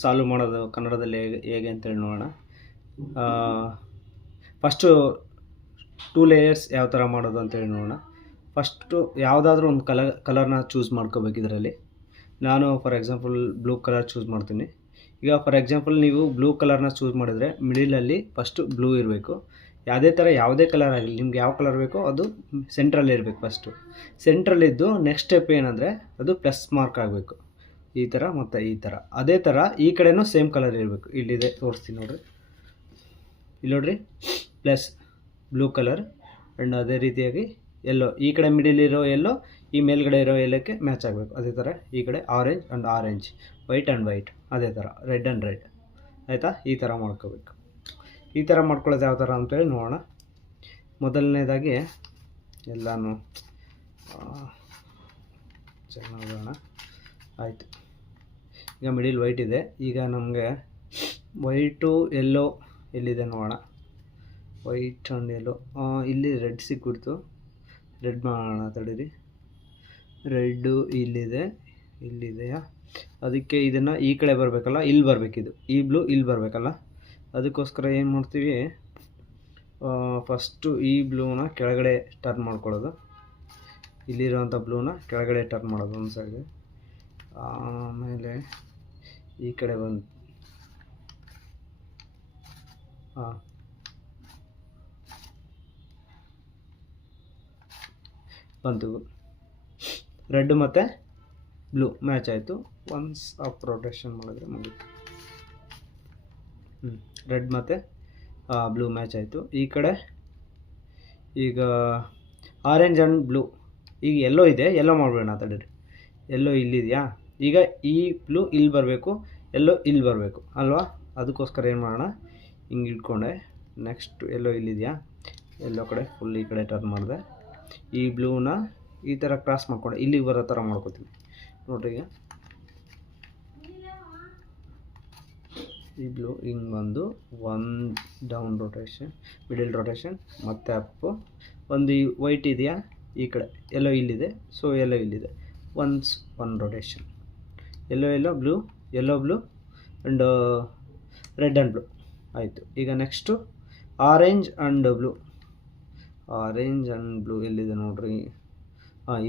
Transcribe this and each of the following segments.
Solve ಮಾಡೋದು ಕನ್ನಡದಲ್ಲಿ ಹೇಗೆ ಅಂತೇಳಿ ನೋಡೋಣ. ಫಸ್ಟು 2 ಲೇಯರ್ಸ್ ಯಾವ ಥರ ಮಾಡೋದು ಅಂತೇಳಿ ನೋಡೋಣ. ಫಸ್ಟು ಯಾವುದಾದ್ರೂ ಒಂದು ಕಲರ್ನ ಚೂಸ್ ಮಾಡ್ಕೋಬೇಕು. ಇದರಲ್ಲಿ ನಾನು for example blue colour choose ಮಾಡ್ತೀನಿ. ಈಗ ಫಾರ್ ಎಕ್ಸಾಂಪಲ್ ನೀವು ಬ್ಲೂ ಕಲರ್ನ ಚೂಸ್ ಮಾಡಿದರೆ ಮಿಡಿಲಲ್ಲಿ ಫಸ್ಟು ಬ್ಲೂ ಇರಬೇಕು. ಯಾವುದೇ ಕಲರ್ ಆಗಲಿ, ನಿಮ್ಗೆ ಯಾವ ಕಲರ್ ಬೇಕೋ ಅದು ಸೆಂಟ್ರಲ್ಲಿ ಇರಬೇಕು. ಫಸ್ಟು ಸೆಂಟ್ರಲ್ಲಿದ್ದು ನೆಕ್ಸ್ಟ್ ಸ್ಟೆಪ್ ಏನಂದರೆ ಅದು ಪ್ಲಸ್ ಮಾರ್ಕ್ ಆಗಬೇಕು. ಈ ಥರ ಮತ್ತು ಈ ಥರ. ಅದೇ ಥರ ಈ ಕಡೆನೂ ಸೇಮ್ ಕಲರ್ ಇರಬೇಕು. ಇಲ್ಲಿದೆ, ತೋರಿಸ್ತೀನಿ ನೋಡಿರಿ. ಇಲ್ಲಿ ನೋಡಿರಿ, ಪ್ಲಸ್ ಬ್ಲೂ ಕಲರ್ ಆ್ಯಂಡ್ ಅದೇ ರೀತಿಯಾಗಿ ಎಲ್ಲೋ, ಈ ಕಡೆ ಮಿಡಿಲ್ ಇರೋ ಎಲ್ಲೋ ಈ ಮೇಲ್ಗಡೆ ಇರೋ ಎಲ್ಲಕ್ಕೆ ಮ್ಯಾಚ್ ಆಗಬೇಕು. ಅದೇ ಥರ ಈ ಕಡೆ orange and orange, white and white, ಅದೇ ಥರ ರೆಡ್ ಆ್ಯಂಡ್ ರೆಡ್. ಆಯಿತಾ? ಈ ಥರ ಮಾಡ್ಕೋಬೇಕು. ಈ ಥರ ಮಾಡ್ಕೊಳ್ಳೋದು ಯಾವ ಥರ ಅಂತೇಳಿ ನೋಡೋಣ. ಮೊದಲನೇದಾಗಿ ಎಲ್ಲನೂ ಚೆನ್ನಾಗೋಣ. ಆಯಿತು. ಈಗ ಮಿಡಿಲ್ ವೈಟ್ ಇದೆ. ಈಗ ನಮಗೆ ವೈಟು ಎಲ್ಲೋ ಎಲ್ಲಿದೆ ನೋಡೋಣ. ವೈಟ್ ಆ್ಯಂಡ್ ಎಲ್ಲೋ, ಇಲ್ಲಿ ರೆಡ್ ಸಿಕ್ಬಿಡ್ತು. ರೆಡ್ ಮಾಡೋಣ, ತಡೀರಿ. ರೆಡ್ಡು ಇಲ್ಲಿದೆಯಾ? ಅದಕ್ಕೆ ಇದನ್ನು ಈ ಕಡೆ ಬರಬೇಕಲ್ಲ, ಇಲ್ಲಿ ಬರಬೇಕಿದು. ಈ ಬ್ಲೂ ಇಲ್ಲಿ ಬರಬೇಕಲ್ಲ, ಅದಕ್ಕೋಸ್ಕರ ಏನು ಮಾಡ್ತೀವಿ, ಫಸ್ಟು ಈ ಬ್ಲೂನ ಕೆಳಗಡೆ ಟರ್ನ್ ಮಾಡ್ಕೊಳ್ಳೋದು. ಇಲ್ಲಿರೋವಂಥ ಬ್ಲೂನ ಕೆಳಗಡೆ ಟರ್ನ್ ಮಾಡೋದು ಒಂದು ಸೈಡ್. ಆಮೇಲೆ ಈ ಕಡೆ ಬಂತು. ರೆಡ್ ಮತ್ತು ಬ್ಲೂ ಮ್ಯಾಚ್ ಆಯಿತು. ಒನ್ಸ್ ಅಪ್ ರೊಟೇಷನ್ ಮಾಡಿದ್ರೆ ಮುಗಿತು. ರೆಡ್ ಮತ್ತು ಬ್ಲೂ ಮ್ಯಾಚ್ ಆಯಿತು. ಈ ಕಡೆ ಈಗ ಆರೆಂಜ್ ಆ್ಯಂಡ್ ಬ್ಲೂ. ಈಗ ಎಲ್ಲೋ ಇದೆ, ಎಲ್ಲೋ ಮಾಡಬೇಡ, ತಡೀರಿ. ಎಲ್ಲೋ ಇಲ್ಲಿದೆಯಾ? ಈಗ ಈ ಬ್ಲೂ ಇಲ್ಲಿ ಬರಬೇಕು, ಎಲ್ಲೋ ಇಲ್ಲಿ ಬರಬೇಕು ಅಲ್ವಾ? ಅದಕ್ಕೋಸ್ಕರ ಏನು ಮಾಡೋಣ, ಹಿಂಗೆ ಇಟ್ಕೊಂಡೆ. ನೆಕ್ಸ್ಟ್ ಎಲ್ಲೋ ಇಲ್ಲಿದೆಯಾ? ಎಲ್ಲೋ ಕಡೆ ಫುಲ್ ಈ ಕಡೆ ಟರ್ನ್ ಮಾಡಿದೆ. ಈ ಬ್ಲೂನ ಈ ಥರ ಕ್ರಾಸ್ ಮಾಡ್ಕೊಂಡೆ ಇಲ್ಲಿಗೆ ಬರೋ ಥರ ಮಾಡ್ಕೊತೀವಿ ನೋಡ್ರಿ. ಈಗ ಈ ಬ್ಲೂ ಹಿಂಗೆ ಬಂದು ಒಂದು ಡೌನ್ ರೊಟೇಷನ್, ಮಿಡಿಲ್ ರೊಟೇಷನ್, ಮತ್ತು ಅಪ್ಪು. ಒಂದು ಈ ವೈಟ್ ಇದೆಯಾ? ಈ ಕಡೆ ಎಲ್ಲೋ ಇಲ್ಲಿದೆ, ಸೊ ಎಲ್ಲೋ ಇಲ್ಲಿದೆ. One rotation, yellow blue and red and blue ಆಯಿತು. ಈಗ ನೆಕ್ಸ್ಟು ಆರೆಂಜ್ ಆ್ಯಂಡ್ ಬ್ಲೂ ಎಲ್ಲಿದೆ ನೋಡ್ರಿ.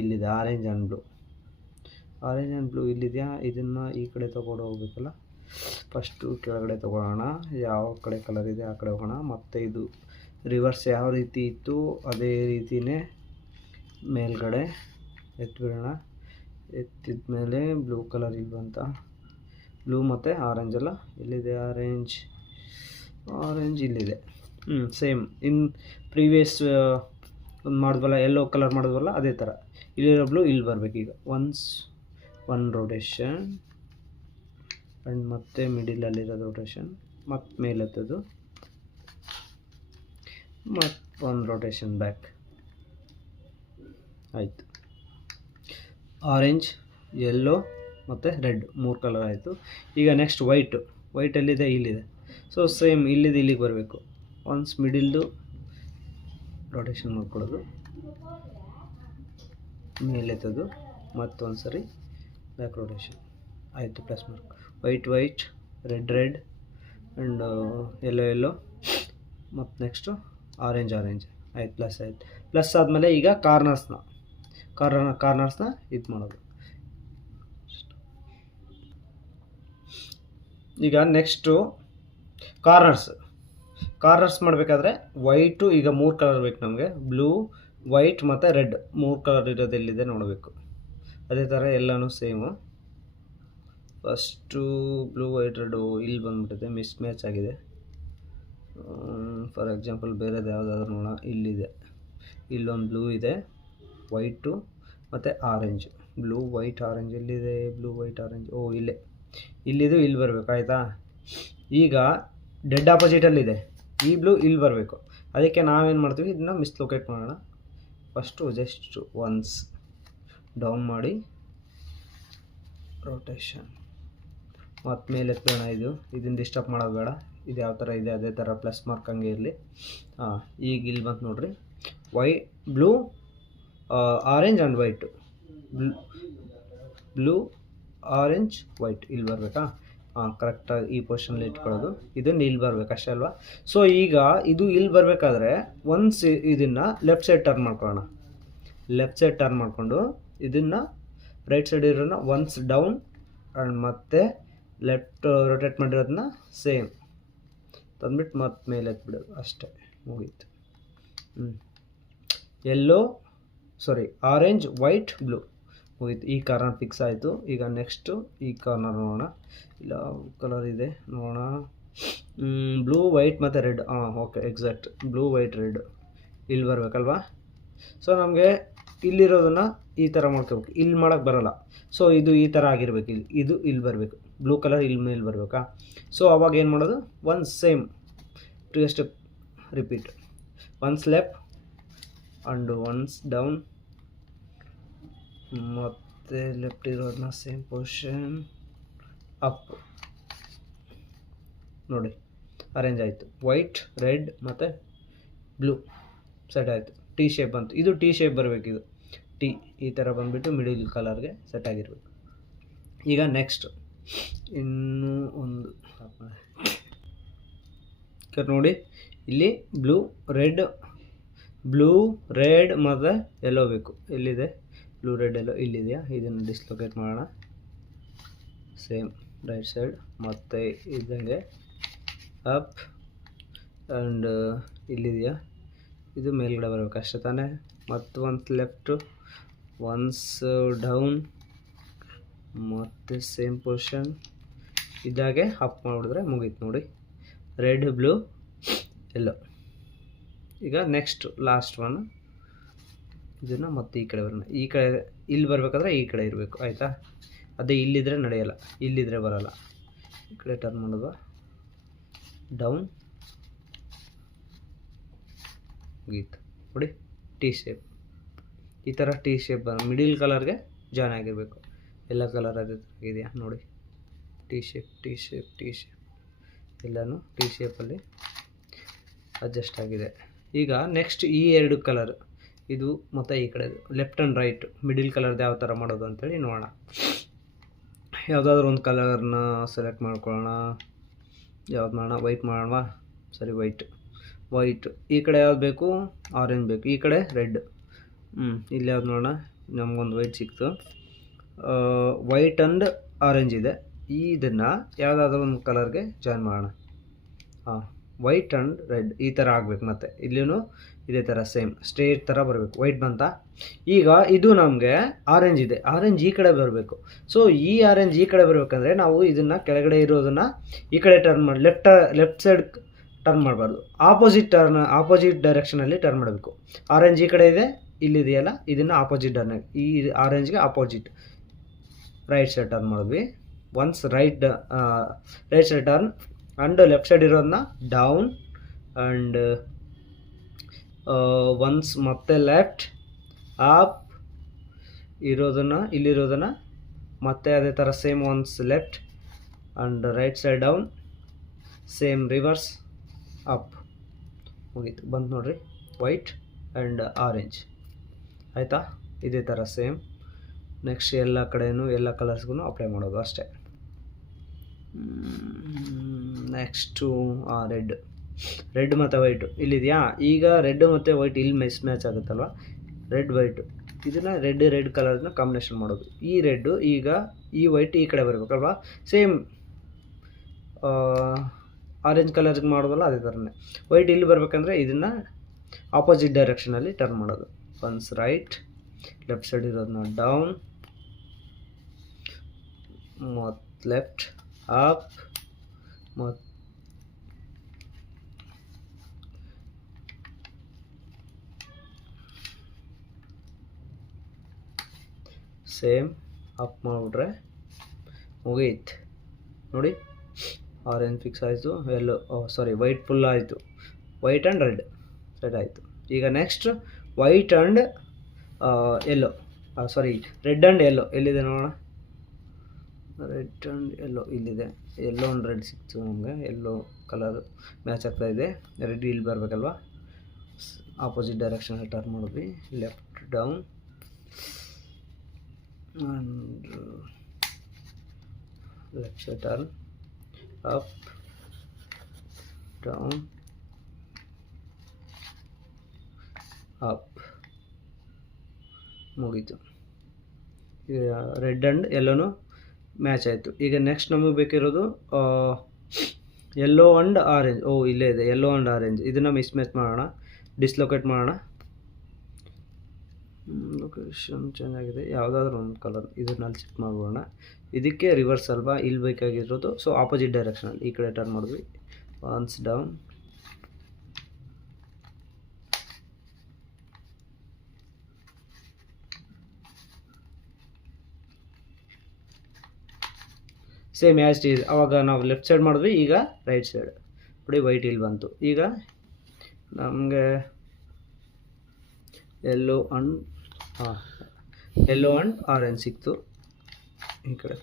ಇಲ್ಲಿದೆ ಆರೆಂಜ್ ಆ್ಯಂಡ್ ಬ್ಲೂ ಇಲ್ಲಿದೆಯಾ? ಇದನ್ನು ಈ ಕಡೆ ತೊಗೊಂಡು ಹೋಗ್ಬೇಕಲ್ಲ. ಫಸ್ಟು ಕೆಳಗಡೆ ತೊಗೊಳ್ಳೋಣ. ಯಾವ ಕಡೆ ಕಲರ್ ಇದೆ ಆ ಕಡೆ ಹೋಗೋಣ. ಮತ್ತು ಇದು ರಿವರ್ಸ್ ಯಾವ ರೀತಿ ಇತ್ತು ಅದೇ ರೀತಿಯೇ ಮೇಲ್ಗಡೆ ಎತ್ತಿಬಿಡೋಣ. ಎತ್ತಿದ ಮೇಲೆ ಬ್ಲೂ ಕಲರ್ ಇಲ್ಲಿ ಬಂತ. ಬ್ಲೂ ಮತ್ತು ಆರೆಂಜ್ ಅಲ್ಲ, ಇಲ್ಲಿದೆ ಆರೆಂಜ್ ಇಲ್ಲಿದೆ. ಸೇಮ್ ಇನ್ ಪ್ರೀವಿಯಸ್ ಒಂದು ಮಾಡಿದ್ವಲ್ಲ, ಎಲ್ಲೋ ಕಲರ್ ಮಾಡಿದ್ವಲ್ಲ, ಅದೇ ಥರ ಇಲ್ಲಿರೋ ಬ್ಲೂ ಇಲ್ಲಿ ಬರಬೇಕು. ಈಗ ಒನ್ ರೊಟೇಷನ್ ಆ್ಯಂಡ್ ಮತ್ತೆ ಮಿಡಿಲಲ್ಲಿರೋದು ರೊಟೇಷನ್, ಮತ್ತು ಮೇಲೆತ್ತದು, ಮತ್ತು ಒಂದು ರೊಟೇಷನ್ ಬ್ಯಾಕ್. ಆಯಿತು. ಆರೆಂಜ್, ಯೆಲ್ಲೋ ಮತ್ತು ರೆಡ್ 3 ಕಲರ್ ಆಯಿತು. ಈಗ ನೆಕ್ಸ್ಟ್ ವೈಟ್ ಎಲ್ಲಿದೆ? ಇಲ್ಲಿದೆ. ಸೊ ಸೇಮ್ ಇಲ್ಲಿಗೆ ಬರಬೇಕು. ಒನ್ಸ್ ಮಿಡಿಲ್ದು ರೊಟೇಷನ್ ಮಾಡ್ಕೊಳ್ಳೋದು, ಮೇಲೆತ್ತದು, ಮತ್ತೊಂದು ಸರಿ ಬ್ಯಾಕ್ ರೊಟೇಷನ್. ಆಯಿತು. Plus mark. White red and yellow ಮತ್ತು ನೆಕ್ಸ್ಟು ಆರೆಂಜ್ ಆಯಿತು. ಪ್ಲಸ್ ಆಯಿತು. ಪ್ಲಸ್ ಆದಮೇಲೆ ಈಗ ಕಾರ್ನರ್ಸ್ನ ಇದು ಮಾಡೋದು. ಈಗ ನೆಕ್ಸ್ಟು ಕಾರ್ನರ್ಸ್ ಮಾಡಬೇಕಾದ್ರೆ ವೈಟು, ಈಗ 3 ಕಲರ್ ಬೇಕು ನಮಗೆ. ಬ್ಲೂ, ವೈಟ್ ಮತ್ತು ರೆಡ್ 3 ಕಲರ್ ಇರೋದು ಎಲ್ಲಿದೆ ನೋಡಬೇಕು. ಅದೇ ಥರ ಎಲ್ಲನೂ same. First blue white red ಇಲ್ಲಿ ಬಂದುಬಿಟ್ಟಿದೆ, ಮಿಸ್ ಮ್ಯಾಚ್ ಆಗಿದೆ. ಫಾರ್ ಎಕ್ಸಾಂಪಲ್ ಬೇರೆದು ಯಾವುದಾದ್ರೂ ನೋಡೋಣ. ಇಲ್ಲೊಂದು ಬ್ಲೂ ಇದೆ, ವೈಟು ಮತ್ತು ಆರೆಂಜ್. ಬ್ಲೂ ವೈಟ್ ಆರೆಂಜ್ ಎಲ್ಲಿದೆ? ಬ್ಲೂ ವೈಟ್ ಆರೆಂಜ್, ಇಲ್ಲಿದು ಇಲ್ಲಿ ಬರಬೇಕು. ಆಯಿತಾ? ಈಗ ಡೆಡ್ ಆಪೋಸಿಟಲ್ಲಿದೆ, ಈ ಬ್ಲೂ ಇಲ್ಲಿ ಬರಬೇಕು. ಅದಕ್ಕೆ ನಾವೇನು ಮಾಡ್ತೀವಿ, ಇದನ್ನ ಮಿಸ್ಲೊಕೇಟ್ ಮಾಡೋಣ. ಫಸ್ಟು ಜಸ್ಟ್ ಒನ್ಸ್ ಡೌನ್ ಮಾಡಿ ರೊಟೇಷನ್, ಮತ್ತು ಮೇಲೆ ಎತ್ತೋಣ. ಇದನ್ನು ಡಿಸ್ಟರ್ಬ್ ಮಾಡೋದು ಬೇಡ. ಇದು ಯಾವ ಥರ ಇದೆ ಅದೇ ಥರ ಪ್ಲಸ್ ಮಾರ್ಕ್ ಹಂಗೆ ಇರಲಿ. ಈಗ ಇಲ್ಲಿ ಬಂತು ನೋಡಿರಿ, blue orange and white. Blue orange white ಇಲ್ಲಿ ಬರಬೇಕಾ? ಕರೆಕ್ಟಾಗಿ ಈ ಪೊಸಿಷನಲ್ಲಿ ಇಟ್ಕೊಳ್ಳೋದು. ಇದನ್ನು ಇಲ್ಲಿ ಬರಬೇಕು ಅಷ್ಟೇ ಅಲ್ವಾ. ಸೊ ಈಗ ಇದು ಇಲ್ಲಿ ಬರಬೇಕಾದ್ರೆ ಒನ್ಸ್ ಇದನ್ನು ಲೆಫ್ಟ್ ಸೈಡ್ ಟರ್ನ್ ಮಾಡ್ಕೊಳ್ಳೋಣ. ಲೆಫ್ಟ್ ಸೈಡ್ ಟರ್ನ್ ಮಾಡಿಕೊಂಡು ಇದನ್ನು ರೈಟ್ ಸೈಡ್ ಇರೋದನ್ನ ಒನ್ಸ್ ಡೌನ್ ಆ್ಯಂಡ್ ಮತ್ತೆ ಲೆಫ್ಟ್ ರೊಟೇಟ್ ಮಾಡಿರೋದನ್ನ ಸೇಮ್ ತಂದ್ಬಿಟ್ಟು ಮತ್ತೆ ಮೇಲೆ ಎತ್ಬಿಡೋದು ಅಷ್ಟೇ, ಮುಗೀತು. ಆರೆಂಜ್ ವೈಟ್ ಬ್ಲೂ ಮುಗೀತು. ಈ ಕಾರ್ನರ್ ಫಿಕ್ಸ್ ಆಯಿತು. ಈಗ ನೆಕ್ಸ್ಟು ಈ ಕಾರ್ನರ್ ನೋಡೋಣ, ಇಲ್ಲ ಕಲರ್ ಇದೆ ನೋಡೋಣ. ಬ್ಲೂ ವೈಟ್ ಮತ್ತು red. Okay, exact blue white red ಇಲ್ಲಿ ಬರಬೇಕಲ್ವಾ. ಸೊ ನಮಗೆ ಇಲ್ಲಿರೋದನ್ನು ಈ ಥರ ಮಾಡ್ಕೋಬೇಕು, ಇಲ್ಲಿ ಮಾಡೋಕ್ಕೆ ಬರೋಲ್ಲ. ಸೊ ಇದು ಈ ಥರ ಆಗಿರ್ಬೇಕು, ಇದು ಇಲ್ಲಿ ಬರಬೇಕು, ಬ್ಲೂ ಕಲರ್ ಇಲ್ಲಿ ಮೇಲೆ ಬರಬೇಕಾ. ಸೊ ಅವಾಗ ಏನು ಮಾಡೋದು, once same two step repeat, once left and once down, ಮತ್ತು ಲೆಫ್ಟ್ ಇರೋದನ್ನ ಸೇಮ್ ಪೊಸಿಷನ್ ಅಪ್. ನೋಡಿ ಅರೇಂಜ್ ಆಯಿತು. ವೈಟ್ ರೆಡ್ ಮತ್ತು ಬ್ಲೂ ಸೆಟ್ ಆಯಿತು. ಟಿ ಶೇಪ್ ಬಂತು. ಇದು ಟಿ ಶೇಪ್ ಬರಬೇಕು. ಇದು ಟಿ ಈ ಥರ ಬಂದುಬಿಟ್ಟು ಮಿಡಿಲ್ ಕಲರ್ಗೆ ಸೆಟ್ ಆಗಿರಬೇಕು. ಈಗ ನೆಕ್ಸ್ಟ್ ಇನ್ನೂ ಒಂದು ನೋಡಿ, ಇಲ್ಲಿ ಬ್ಲೂ ರೆಡ್ ಮತ್ತು ಎಲ್ಲೋ ಬೇಕು. ಎಲ್ಲಿದೆ ಬ್ಲೂ ರೆಡ್ ಎಲ್ಲೋ? ಇಲ್ಲಿದೆಯಾ? ಇದನ್ನು ಡಿಸ್ಲೊಕೇಟ್ ಮಾಡೋಣ. ಸೇಮ್ ರೈಟ್ ಸೈಡ್ ಮತ್ತು ಇದ್ದಂಗೆ ಅಪ್ ಆ್ಯಂಡ್ ಇಲ್ಲಿದೆಯಾ? ಇದು ಮೇಲ್ಗಡೆ ಬರಬೇಕು ಅಷ್ಟೇ ತಾನೇ. ಮತ್ತು ಒನ್ಸ್ ಲೆಫ್ಟು, ಒನ್ಸ್ ಡೌನ್, ಮತ್ತು ಸೇಮ್ ಪೊಸಿಷನ್ ಇದ್ದಾಗೆ ಅಪ್ ಮಾಡಿಬಿಡಿದ್ರೆ ಮುಗೀತು. ನೋಡಿ, ರೆಡ್ ಬ್ಲೂ ಎಲ್ಲೋ. ಈಗ ನೆಕ್ಸ್ಟ್ ಲಾಸ್ಟ್ ಒನ್, ಇದನ್ನು ಮತ್ತೆ ಈ ಕಡೆ ಬರೋಣ. ಈ ಕಡೆ ಇಲ್ಲಿ ಬರಬೇಕಾದ್ರೆ ಈ ಕಡೆ ಇರಬೇಕು, ಆಯಿತಾ? ಅದೇ ಇಲ್ಲಿದ್ದರೆ ನಡೆಯಲ್ಲ, ಇಲ್ಲಿದ್ದರೆ ಬರೋಲ್ಲ. ಈ ಕಡೆ ಟರ್ನ್ ಮಾಡೋದು, ಡೌನ್, ಮುಗೀತು. ನೋಡಿ ಟಿ ಶೇಪ್, ಈ ಥರ ಟಿ ಶೇಪ್ ಮಿಡಿಲ್ ಕಲರ್ಗೆ ಜಾಯ್ನ್ ಆಗಿರಬೇಕು. ಎಲ್ಲ ಕಲರ್ ಅದೇ ಥರ ಇದೆಯಾ ನೋಡಿ, ಟಿ ಶೇಪ್ ಎಲ್ಲನೂ ಟಿ ಶೇಪಲ್ಲಿ ಅಡ್ಜಸ್ಟ್ ಆಗಿದೆ. ಈಗ ನೆಕ್ಸ್ಟ್ ಈ ಎರಡು ಕಲರ್, ಇದು ಮತ್ತು ಈ ಕಡೆ ಲೆಫ್ಟ್ ಆ್ಯಂಡ್ ರೈಟ್ ಮಿಡಿಲ್ ಕಲರ್ದು ಯಾವ ಥರ ಮಾಡೋದು ಅಂತೇಳಿ ನೋಡೋಣ. ಯಾವುದಾದ್ರೂ ಒಂದು ಕಲರ್ನ ಸೆಲೆಕ್ಟ್ ಮಾಡ್ಕೊಳ್ಳೋಣ. ಯಾವ್ದು ಮಾಡೋಣ? ವೈಟ್ ಮಾಡೋಣ. ಸರಿ, ವೈಟ್. ಈ ಕಡೆ ಯಾವ್ದು ಬೇಕು? ಆರೆಂಜ್ ಬೇಕು. ಈ ಕಡೆ ರೆಡ್. ಇಲ್ಲಿ ಯಾವ್ದು ನೋಡೋಣ? ನಮಗೊಂದು ವೈಟ್ ಸಿಕ್ತು. ವೈಟ್ ಆ್ಯಂಡ್ ಆರೆಂಜ್ ಇದೆ. ಇದನ್ನು ಯಾವುದಾದ್ರೂ ಒಂದು ಕಲರ್ಗೆ ಜಾಯ್ನ್ ಮಾಡೋಣ. ವೈಟ್ ಆ್ಯಂಡ್ ರೆಡ್ ಈ ಥರ ಆಗಬೇಕು. ಮತ್ತು ಇಲ್ಲಿಯೂ ಇದೇ ಥರ ಸೇಮ್ ಸ್ಟ್ರೇಟ್ ಥರ ಬರಬೇಕು. ವೈಟ್ ಬಂತ. ಈಗ ಇದು ನಮಗೆ ಆರೆಂಜ್ ಇದೆ, ಆರೆಂಜ್ ಈ ಕಡೆ ಬರಬೇಕು. ಸೊ ಈ ಆರೆಂಜ್ ಈ ಕಡೆ ಬರಬೇಕಂದ್ರೆ ನಾವು ಇದನ್ನು ಕೆಳಗಡೆ ಇರೋದನ್ನು ಈ ಕಡೆ ಟರ್ನ್ ಮಾಡಿ, ಲೆಫ್ಟ್ ಸೈಡ್ ಟರ್ನ್ ಮಾಡಬಾರ್ದು, ಆಪೋಸಿಟ್ ಡೈರೆಕ್ಷನಲ್ಲಿ ಟರ್ನ್ ಮಾಡಬೇಕು. ಆರೆಂಜ್ ಈ ಕಡೆ ಇದೆ, ಇಲ್ಲಿದೆಯಲ್ಲ, ಇದನ್ನು ಆಪೋಸಿಟ್ ಟರ್ನ್, ಈ ಆರೆಂಜ್ಗೆ ಆಪೋಸಿಟ್ ರೈಟ್ ಸೈಡ್ ಟರ್ನ್ ಮಾಡಿದ್ವಿ. Once right side turn and left side ಇರೋದನ್ನ ಡೌನ್ ಆ್ಯಂಡ್ ಒನ್ಸ್ ಮತ್ತೆ ಲೆಫ್ಟ್ ಅಪ್ ಇಲ್ಲಿರೋದನ್ನು ಮತ್ತೆ ಅದೇ ಥರ same once left and right side down, same reverse up. ಮುಗೀತು. ಬಂತು ನೋಡಿರಿ, ವೈಟ್ ಆ್ಯಂಡ್ ಆರೆಂಜ್ ಆಯಿತಾ? ಇದೇ ಥರ ಸೇಮ್ ನೆಕ್ಸ್ಟ್ ಎಲ್ಲ ಕಡೆಯೂ ಎಲ್ಲ ಕಲರ್ಸ್ಗೂ ಅಪ್ಲೈ ಮಾಡೋದು ಅಷ್ಟೇ. ನೆಕ್ಸ್ಟು ರೆಡ್ ಮತ್ತು ವೈಟು ಇಲ್ಲಿದೆಯಾ? ಈಗ ರೆಡ್ ಮತ್ತು ವೈಟ್ ಇಲ್ಲಿ ಮ್ಯಾಚ್ ಆಗುತ್ತಲ್ವ, ರೆಡ್ ವೈಟು. ಇದನ್ನು ರೆಡ್ ಕಲರ್ನ ಕಾಂಬಿನೇಷನ್ ಮಾಡೋದು. ಈ ರೆಡ್ಡು ಈಗ ಈ ವೈಟ್ ಈ ಕಡೆ ಬರಬೇಕಲ್ವ, ಸೇಮ್ ಆರೆಂಜ್ ಕಲರ್ಗೆ ಮಾಡೋದಲ್ಲ ಅದೇ ಥರನೇ. ವೈಟ್ ಇಲ್ಲಿ ಬರಬೇಕಂದ್ರೆ ಇದನ್ನು ಆಪೋಸಿಟ್ ಡೈರೆಕ್ಷನಲ್ಲಿ ಟರ್ನ್ ಮಾಡೋದು. ಒನ್ಸ್ ರೈಟ್, ಲೆಫ್ಟ್ ಸೈಡ್ ಇರೋದನ್ನ ಡೌನ್ ಮತ್ತು ಲೆಫ್ಟ್ ಅಪ್ ಮತ್ತು ಸೇಮ್ ಅಪ್ ಮಾಡಿಬಿಟ್ರೆ ಮುಗೀತು. ನೋಡಿ, ಆರೆಂಜ್ ಫಿಕ್ಸ್ ಆಯಿತು, ವೈಟ್ ಫುಲ್ ಆಯಿತು, ವೈಟ್ ಆ್ಯಂಡ್ ರೆಡ್ ಸೆಟ್ ಆಯಿತು. ಈಗ next white and red and yellow ಎಲ್ಲಿದೆ ನೋಡೋಣ. ರೆಡ್ ಆ್ಯಂಡ್ ಎಲ್ಲೋ ಇಲ್ಲಿದೆ. ಎಲ್ಲೋ ಆ್ಯಂಡ್ ರೆಡ್ ಸಿಕ್ತು ನಮಗೆ. ಎಲ್ಲೋ ಕಲರ್ ಮ್ಯಾಚ್ ಆಗ್ತಾ ಇದೆ. ರೆಡ್ ಇಲ್ಲಿ ಬರಬೇಕಲ್ವ, ಆಪೋಸಿಟ್ ಡೈರೆಕ್ಷನಲ್ಲಿ ಟರ್ನ್ ಮಾಡಿದ್ವಿ. Left down and left side turn up down up, ಮುಗೀತು. ಈಗ ರೆಡ್ ಆ್ಯಂಡ್ ಎಲ್ಲೋನು ಮ್ಯಾಚ್ ಆಯಿತು. ಈಗ ನೆಕ್ಸ್ಟ್ ನಮಗೆ ಬೇಕಿರೋದು ಯೆಲ್ಲೋ ಆ್ಯಂಡ್ ಆರೆಂಜ್. ಇಲ್ಲೇ ಇದೆ ಯೆಲ್ಲೋ ಆ್ಯಂಡ್ ಆರೆಂಜ್. ಇದನ್ನು ಮಿಸ್ ಮ್ಯಾಚ್ ಮಾಡೋಣ, ಡಿಸ್ಲೊಕೇಟ್ ಮಾಡೋಣ. ಲೊಕೇಶನ್ ಚೇಂಜ್ ಆಗಿದೆ, ಯಾವುದಾದ್ರೂ ಒಂದು ಕಲರ್ ಇದನ್ನಲ್ಲಿ ಚೆಕ್ ಮಾಡ್ಬೋಣ. ಇದಕ್ಕೆ ರಿವರ್ಸ್ ಅಲ್ವಾ ಇಲ್ಲಿ ಬೇಕಾಗಿರೋದು, ಸೊ ಆಪೋಸಿಟ್ ಡೈರೆಕ್ಷನಲ್ಲಿ ಈ ಕಡೆ ಟರ್ನ್ ಮಾಡಿದ್ವಿ. Once down, same as it is. ಅವಾಗ ನಾವು ಲೆಫ್ಟ್ ಸೈಡ್ ಮಾಡಿದ್ವಿ, ಈಗ ರೈಟ್ ಸೈಡ್ ನೋಡಿ ವೈಟ್ ಇಲ್ಲಿ ಬಂತು. ಈಗ ನಮಗೆ ಯೆಲ್ಲೋ ಆ್ಯಂಡ್ ಆರೆಂಜ್ ಸಿಕ್ತು. ಈ ಕಡೆ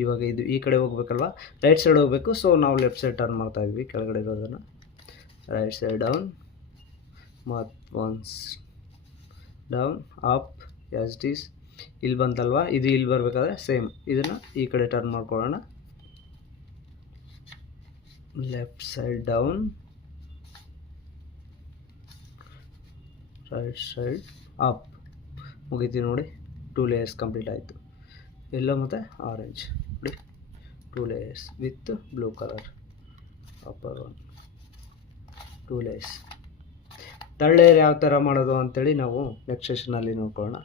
ಇವಾಗ ಇದು ಈ ಕಡೆ ಹೋಗ್ಬೇಕಲ್ವ, ರೈಟ್ ಸೈಡ್ ಹೋಗಬೇಕು. ಸೊ ನಾವು ಲೆಫ್ಟ್ ಸೈಡ್ ಟರ್ನ್ ಮಾಡ್ತಾ ಇದ್ವಿ, ಕೆಳಗಡೆ ಇರೋದನ್ನು ರೈಟ್ ಸೈಡ್ ಡೌನ್, ಮತ್ತು once down up as it is. ಇಲ್ಲಿ ಬಂತಲ್ವ, ಇದು ಇಲ್ಲಿ ಬರಬೇಕಾದ್ರೆ ಸೇಮ್ ಇದನ್ನು ಈ ಕಡೆ ಟರ್ನ್ ಮಾಡ್ಕೊಳ್ಳೋಣ. Left side down, right side up, ಮುಗೀತಿ ನೋಡಿ. 2 ಲೇಯರ್ಸ್ ಕಂಪ್ಲೀಟ್ ಆಯಿತು. ಯೆಲ್ಲೋ ಮತ್ತು ಆರೆಂಜ್ ನೋಡಿ, 2 layers with blue colour. Upper one, 2 layers. Third layer ಯಾವ ಥರ ಮಾಡೋದು ಅಂತೇಳಿ ನಾವು ನೆಕ್ಸ್ಟ್ ಸೆಷನಲ್ಲಿ ನೋಡ್ಕೊಳ್ಳೋಣ.